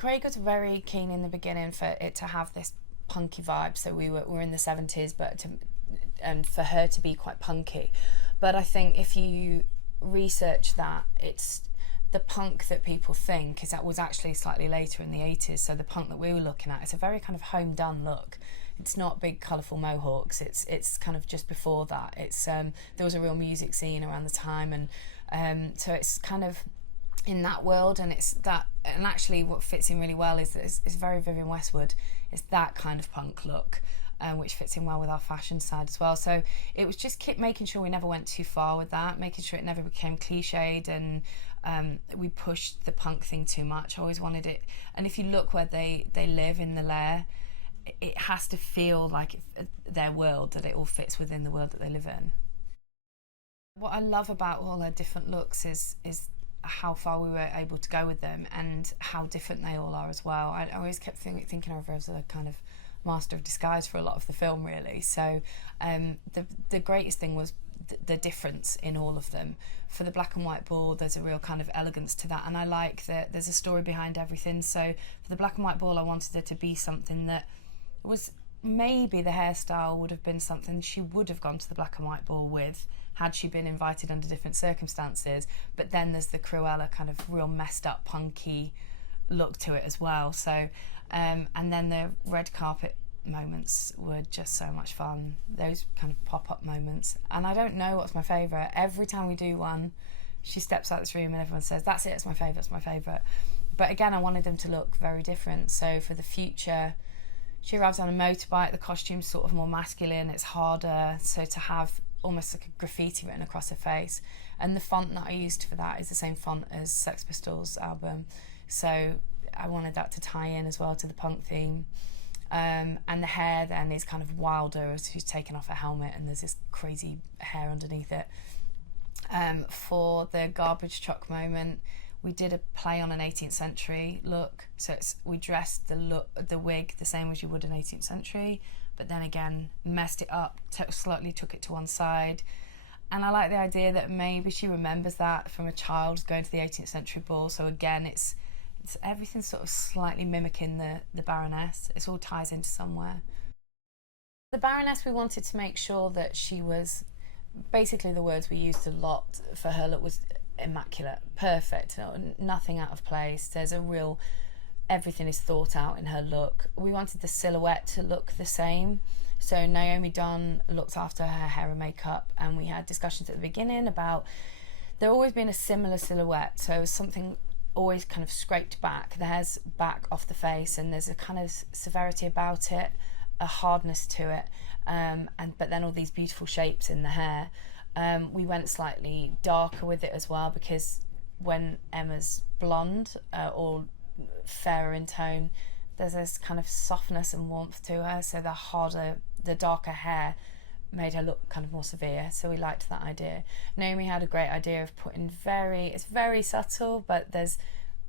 Craig was very keen in the beginning for it to have this punky vibe. So we're in the 70s, and for her to be quite punky. But I think if you research that, it's the punk that people think is that was actually slightly later in the 80s. So the punk that we were looking at, it's a very kind of home done look. It's not big colourful mohawks. It's kind of just before that. It's there was a real music scene around the time, and so it's kind of in that world, and it's that. And actually, what fits in really well is that it's very Vivienne Westwood. It's that kind of punk look, which fits in well with our fashion side as well. So it was just keep making sure we never went too far with that, making sure it never became cliched, and we pushed the punk thing too much. I always wanted it, and if you look where they live in the lair, it has to feel like their world, that it all fits within the world that they live in. What I love about all their different looks is how far we were able to go with them and how different they all are as well. I always kept thinking of her as a kind of master of disguise for a lot of the film, really. So the greatest thing was the difference in all of them. For the black and white ball, there's a real kind of elegance to that, and I like that there's a story behind everything. So for the black and white ball, I wanted it to be something that was, maybe the hairstyle would have been something she would have gone to the black and white ball with had she been invited under different circumstances. But then there's the Cruella kind of real messed up punky look to it as well. So and then the red carpet moments were just so much fun, those kind of pop-up moments. And I don't know what's my favourite. Every time we do one, she steps out this room and everyone says, that's it, it's my favourite, it's my favourite. But again, I wanted them to look very different. So for the future, she arrives on a motorbike, the costume's sort of more masculine, it's harder, so to have almost like a graffiti written across her face. And the font that I used for that is the same font as Sex Pistols' album, so I wanted that to tie in as well to the punk theme. And the hair then is kind of wilder as she's taken off her helmet and there's this crazy hair underneath it. For the garbage truck moment, we did a play on an 18th century look, so we dressed the wig the same as you would an 18th century, but then again messed it up, slightly took it to one side. And I like the idea that maybe she remembers that from a child going to the 18th century ball. So again, it's everything sort of slightly mimicking the Baroness. It all ties into somewhere. The Baroness, we wanted to make sure that she was, basically the words we used a lot for her look was immaculate, perfect, nothing out of place. There's a real, everything is thought out in her look. We wanted the silhouette to look the same. So Naomi Dunn looked after her hair and makeup, and we had discussions at the beginning about there always been a similar silhouette, so something always kind of scraped back, the hair's back off the face, and there's a kind of severity about it, a hardness to it, but then all these beautiful shapes in the hair. We went slightly darker with it as well, because when Emma's blonde or fairer in tone, there's this kind of softness and warmth to her, so the darker hair made her look kind of more severe, so we liked that idea. Naomi had a great idea of putting it's very subtle, but there's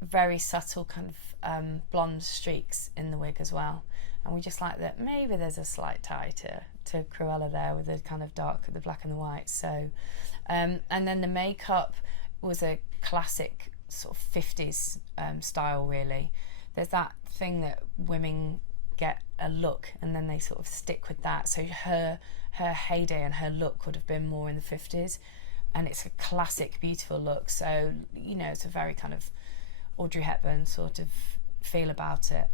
very subtle kind of blonde streaks in the wig as well, and we just like that maybe there's a slight tie to Cruella there with the kind of the black and the white. So and then the makeup was a classic sort of 50s style, really. There's that thing that women get a look and then they sort of stick with that, so her heyday and her look would have been more in the 50s, and it's a classic beautiful look, so it's a very kind of Audrey Hepburn sort of feel about it.